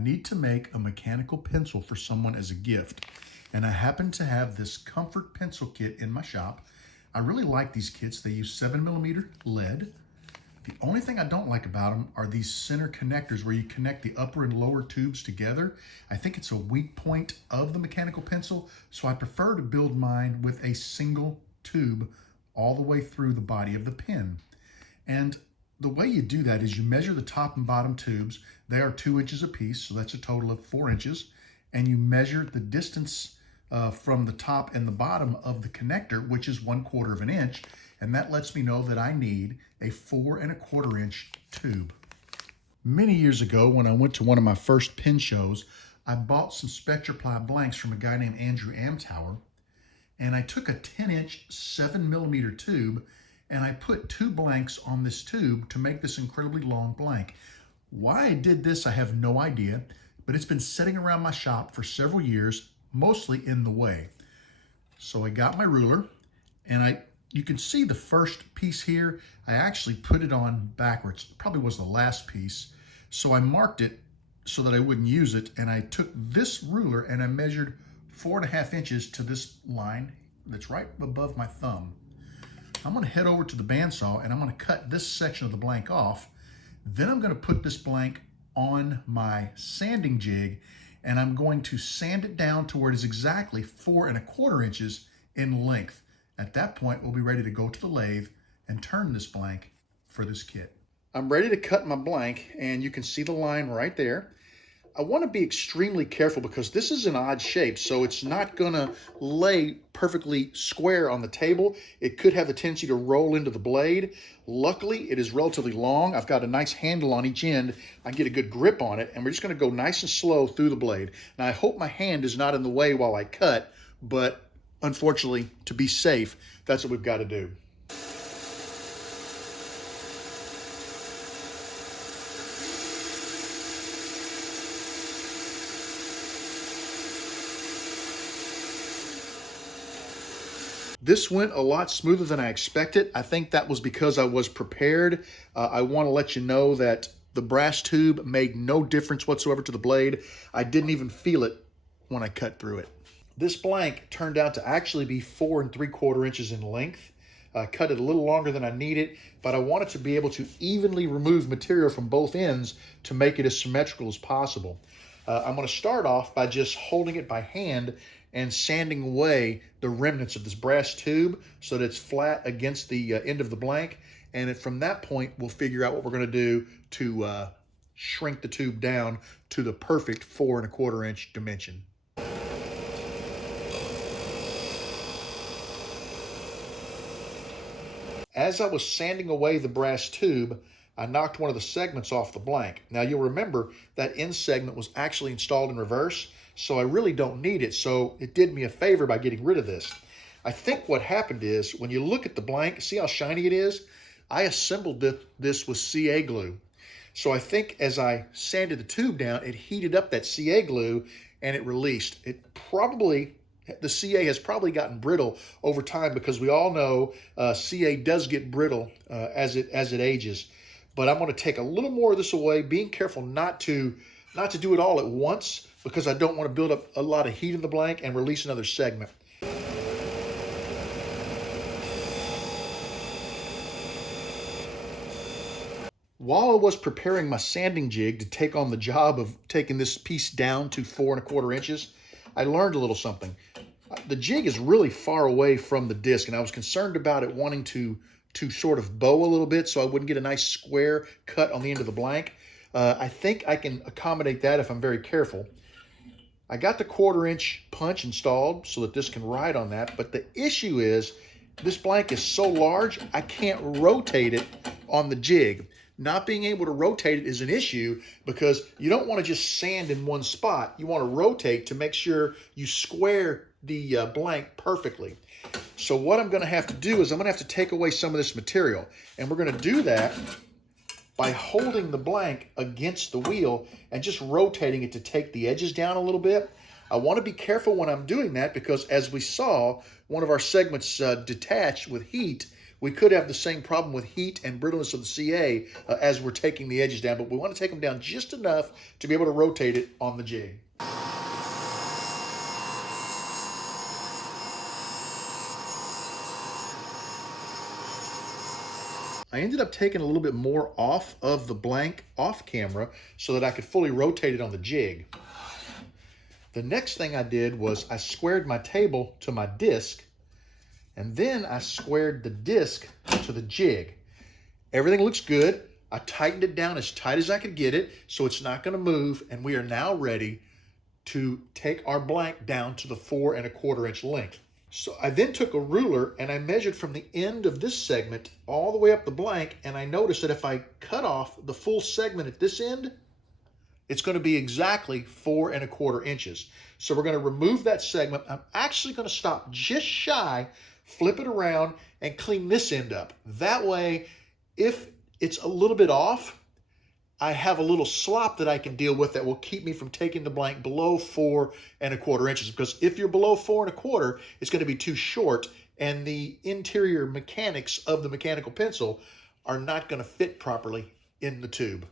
need to make a mechanical pencil for someone as a gift. And I happen to have this Comfort pencil kit in my shop. I really like these kits. They use 7mm lead. The only thing I don't like about them are these center connectors where you connect the upper and lower tubes together. I think it's a weak point of the mechanical pencil, so I prefer to build mine with a single tube all the way through the body of the pen. And the way you do that is you measure the top and bottom tubes. They are 2 inches apiece, so that's a total of 4 inches. And you measure the distance from the top and the bottom of the connector, which is 1/4 of an inch. And that lets me know that I need a 4 1/4 inch tube. Many years ago, when I went to one of my first pen shows, I bought some Spectraply blanks from a guy named Andrew Amtower. And I took a 10-inch 7mm tube and I put 2 blanks on this tube to make this incredibly long blank. Why I did this, I have no idea, but it's been sitting around my shop for several years, mostly in the way. So I got my ruler, and you can see the first piece here. I actually put it on backwards. It probably was the last piece. So I marked it so that I wouldn't use it, and I took this ruler and I measured 4 1/2 inches to this line that's right above my thumb. I'm going to head over to the bandsaw and I'm going to cut this section of the blank off. Then I'm going to put this blank on my sanding jig and I'm going to sand it down to where it is exactly 4 1/4 inches in length. At that point, we'll be ready to go to the lathe and turn this blank for this kit. I'm ready to cut my blank, and you can see the line right there. I want to be extremely careful because this is an odd shape, so it's not going to lay perfectly square on the table. It could have the tendency to roll into the blade. Luckily, it is relatively long. I've got a nice handle on each end. I can get a good grip on it, and we're just going to go nice and slow through the blade. Now, I hope my hand is not in the way while I cut, but unfortunately, to be safe, that's what we've got to do. This went a lot smoother than I expected. I think that was because I was prepared. I want to let you know that the brass tube made no difference whatsoever to the blade. I didn't even feel it when I cut through it. This blank turned out to actually be 4 3/4 inches in length. I cut it a little longer than I needed, but I wanted to be able to evenly remove material from both ends to make it as symmetrical as possible. I'm going to start off by just holding it by hand and sanding away the remnants of this brass tube so that it's flat against the end of the blank. And from that point, we'll figure out what we're going to do to shrink the tube down to the perfect 4 1/4 inch dimension. As I was sanding away the brass tube, I knocked one of the segments off the blank. Now you'll remember that end segment was actually installed in reverse, so I really don't need it. So it did me a favor by getting rid of this. I think what happened is when you look at the blank, see how shiny it is? I assembled this with CA glue. So I think as I sanded the tube down, it heated up that CA glue and it released. The CA has probably gotten brittle over time because we all know CA does get brittle as it ages. But I'm going to take a little more of this away, being careful not to do it all at once because I don't want to build up a lot of heat in the blank and release another segment. While I was preparing my sanding jig to take on the job of taking this piece down to 4 1/4 inches, I learned a little something. The jig is really far away from the disc, and I was concerned about it wanting to sort of bow a little bit so I wouldn't get a nice square cut on the end of the blank. I think I can accommodate that if I'm very careful. I got the 1/4 inch punch installed so that this can ride on that, but the issue is this blank is so large I can't rotate it on the jig. Not being able to rotate it is an issue because you don't want to just sand in one spot. You want to rotate to make sure you square the blank perfectly. So what I'm going to have to do is I'm going to have to take away some of this material. And we're going to do that by holding the blank against the wheel and just rotating it to take the edges down a little bit. I want to be careful when I'm doing that because as we saw, one of our segments detached with heat we could have the same problem with heat and brittleness of the CA as we're taking the edges down, but we want to take them down just enough to be able to rotate it on the jig. I ended up taking a little bit more off of the blank off camera so that I could fully rotate it on the jig. The next thing I did was I squared my table to my disc, and then I squared the disc to the jig. Everything looks good. I tightened it down as tight as I could get it so it's not going to move, and we are now ready to take our blank down to the 4 1/4 inch length. So I then took a ruler and I measured from the end of this segment all the way up the blank, and I noticed that if I cut off the full segment at this end, it's going to be exactly 4 1/4 inches. So we're going to remove that segment. I'm actually going to stop just shy, flip it around, and clean this end up. That way, if it's a little bit off, I have a little slop that I can deal with that will keep me from taking the blank below 4 1/4 inches. Because if you're below 4 1/4, it's going to be too short, and the interior mechanics of the mechanical pencil are not going to fit properly in the tube.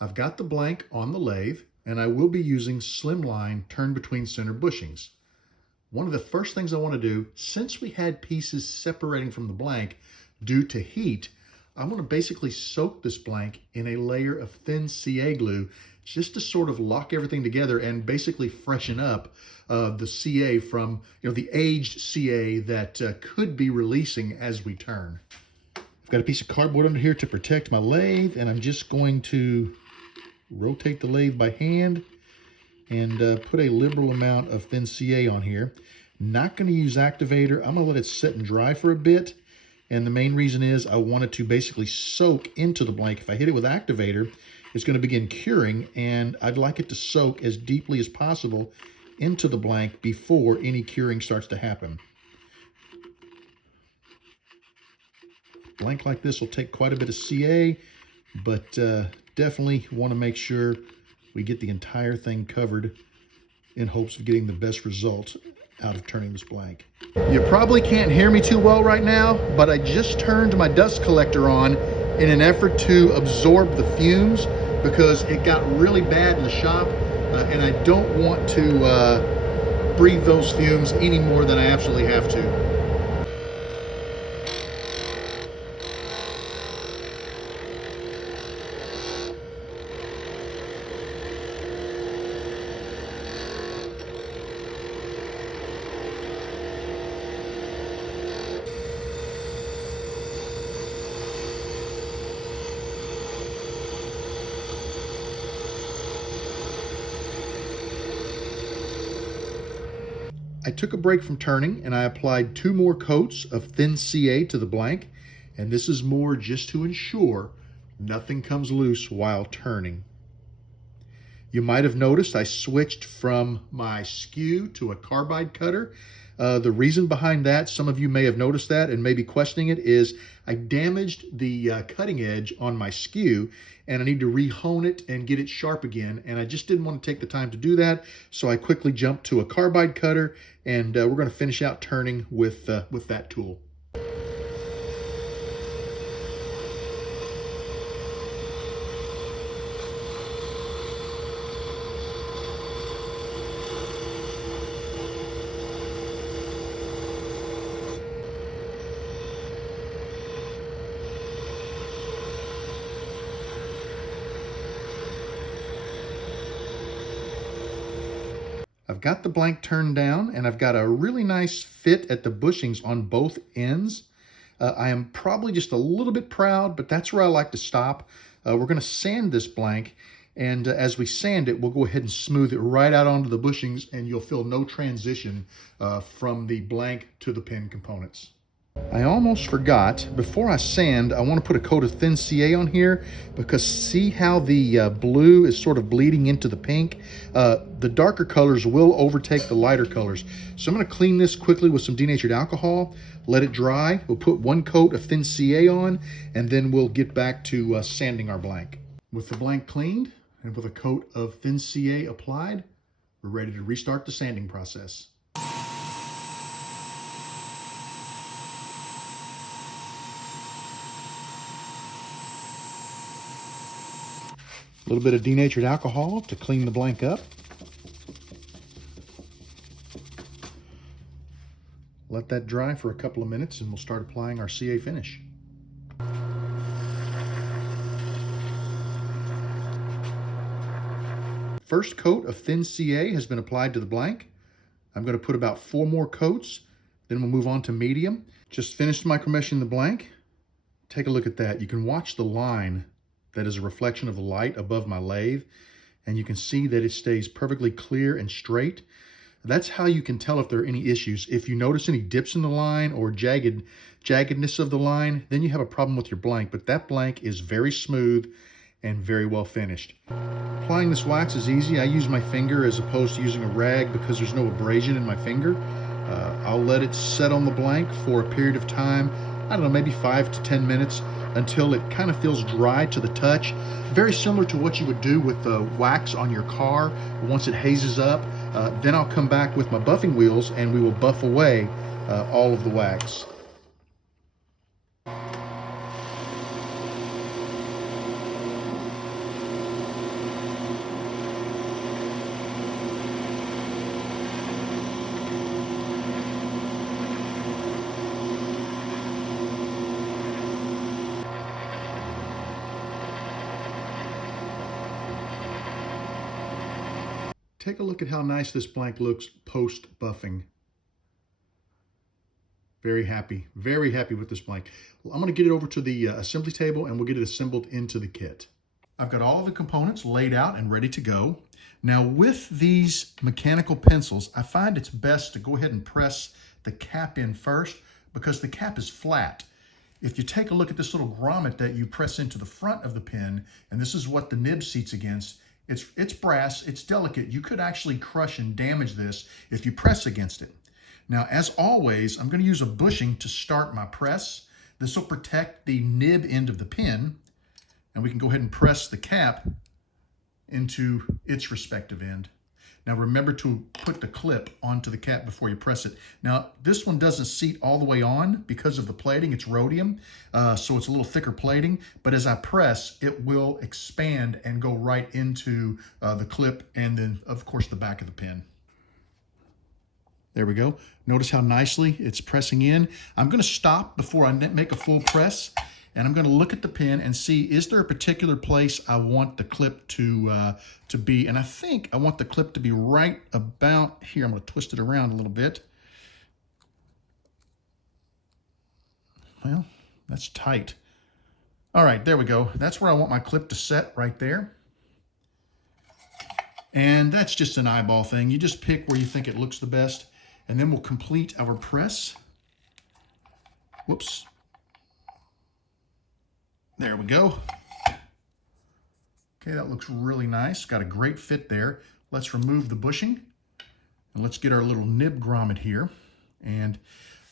I've got the blank on the lathe, and I will be using slimline turn between center bushings. One of the first things I want to do, since we had pieces separating from the blank due to heat, I want to basically soak this blank in a layer of thin CA glue just to sort of lock everything together and basically freshen up the CA from, the aged CA that could be releasing as we turn. I've got a piece of cardboard under here to protect my lathe, and I'm just going to rotate the lathe by hand and put a liberal amount of thin CA on here. Not going to use activator. I'm going to let it sit and dry for a bit. And the main reason is I want it to basically soak into the blank. If I hit it with activator, it's going to begin curing, and I'd like it to soak as deeply as possible into the blank before any curing starts to happen. Blank like this will take quite a bit of CA, but definitely want to make sure we get the entire thing covered in hopes of getting the best result out of turning this blank. You probably can't hear me too well right now, but I just turned my dust collector on in an effort to absorb the fumes because it got really bad in the shop, and I don't want to breathe those fumes any more than I absolutely have to. I took a break from turning and I applied 2 more coats of thin CA to the blank, and this is more just to ensure nothing comes loose while turning. You might have noticed I switched from my skew to a carbide cutter. The reason behind that, some of you may have noticed that and may be questioning it, is I damaged the cutting edge on my skew, and I need to re-hone it and get it sharp again. And I just didn't want to take the time to do that, so I quickly jumped to a carbide cutter, and we're going to finish out turning with that tool. I've got the blank turned down, and I've got a really nice fit at the bushings on both ends. I am probably just a little bit proud, but that's where I like to stop. We're going to sand this blank, and as we sand it, we'll go ahead and smooth it right out onto the bushings, and you'll feel no transition from the blank to the pin components. I almost forgot, before I sand, I want to put a coat of thin CA on here, because see how the blue is sort of bleeding into the pink? The darker colors will overtake the lighter colors. So I'm going to clean this quickly with some denatured alcohol, let it dry. We'll put 1 coat of thin CA on, and then we'll get back to sanding our blank. With the blank cleaned and with a coat of thin CA applied, we're ready to restart the sanding process. A little bit of denatured alcohol to clean the blank up. Let that dry for a couple of minutes and we'll start applying our CA finish. First coat of thin CA has been applied to the blank. I'm going to put about 4 more coats, then we'll move on to medium. Just finished micromeshing the blank. Take a look at that. You can watch the line that is a reflection of the light above my lathe, and you can see that it stays perfectly clear and straight. That's how you can tell if there are any issues. If you notice any dips in the line or jaggedness of the line, then you have a problem with your blank, but that blank is very smooth and very well finished. Applying this wax is easy. I use my finger as opposed to using a rag because there's no abrasion in my finger. I'll let it set on the blank for a period of time, I don't know, maybe 5 to 10 minutes until it kind of feels dry to the touch. Very similar to what you would do with the wax on your car once it hazes up. Then I'll come back with my buffing wheels and we will buff away all of the wax. Take a look at how nice this blank looks post-buffing. Very happy with this blank. Well, I'm going to get it over to the assembly table and we'll get it assembled into the kit. I've got all of the components laid out and ready to go. Now with these mechanical pencils, I find it's best to go ahead and press the cap in first because the cap is flat. If you take a look at this little grommet that you press into the front of the pen, and this is what the nib seats against, it's brass, it's delicate. You could actually crush and damage this if you press against it. Now, as always, I'm going to use a bushing to start my press. This will protect the nib end of the pen, and we can go ahead and press the cap into its respective end. Now remember to put the clip onto the cap before you press it. Now this one doesn't seat all the way on because of the plating, it's rhodium, so it's a little thicker plating, but as I press, it will expand and go right into the clip and then of course the back of the pen. There we go. Notice how nicely it's pressing in. I'm going to stop before I make a full press. And I'm going to look at the pen and see, is there a particular place I want the clip to be? And I think I want the clip to be right about here. I'm going to twist it around a little bit. Well, that's tight. All right, there we go. That's where I want my clip to set, right there. And that's just an eyeball thing. You just pick where you think it looks the best. And then we'll complete our press. Whoops. There we go. Okay, that looks really nice. Got a great fit there. Let's remove the bushing and let's get our little nib grommet here. And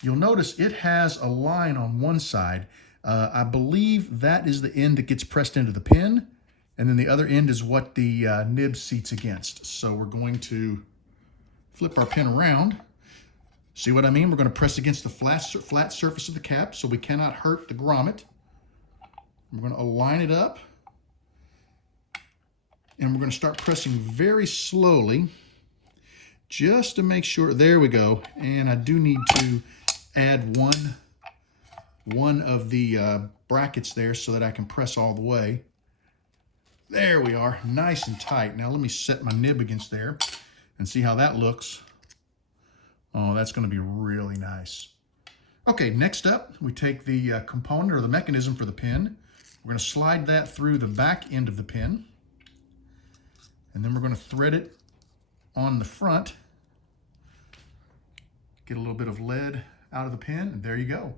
you'll notice it has a line on one side. I believe that is the end that gets pressed into the pen, and then the other end is what the nib seats against. So we're going to flip our pen around. See what I mean? We're going to press against the flat surface of the cap so we cannot hurt the grommet. We're going to align it up, and we're going to start pressing very slowly just to make sure. There we go. And I do need to add one of the brackets there so that I can press all the way. There we are, nice and tight. Now let me set my nib against there and see how that looks. Oh, that's going to be really nice. Okay, next up, we take the component or the mechanism for the pen. We're going to slide that through the back end of the pen, and then we're going to thread it on the front. Get a little bit of lead out of the pen, and there you go.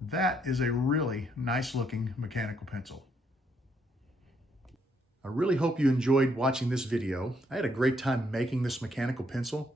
That is a really nice looking mechanical pencil. I really hope you enjoyed watching this video. I had a great time making this mechanical pencil,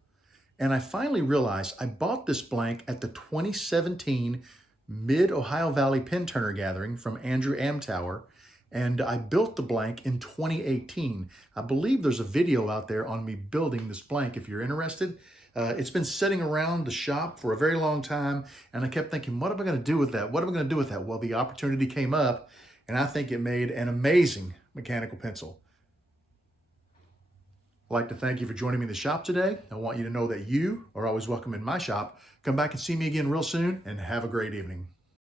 and I finally realized I bought this blank at the 2017 Mid-Ohio Valley Pen Turner Gathering from Andrew Amtower, And I built the blank in 2018. I believe there's a video out there on me building this blank if you're interested. It's been sitting around the shop for a very long time, and I kept thinking, what am I going to do with that? What am I going to do with that? Well, the opportunity came up, and I think it made an amazing mechanical pencil. I'd like to thank you for joining me in the shop today. I want you to know that you are always welcome in my shop. Come back and see me again real soon, and have a great evening.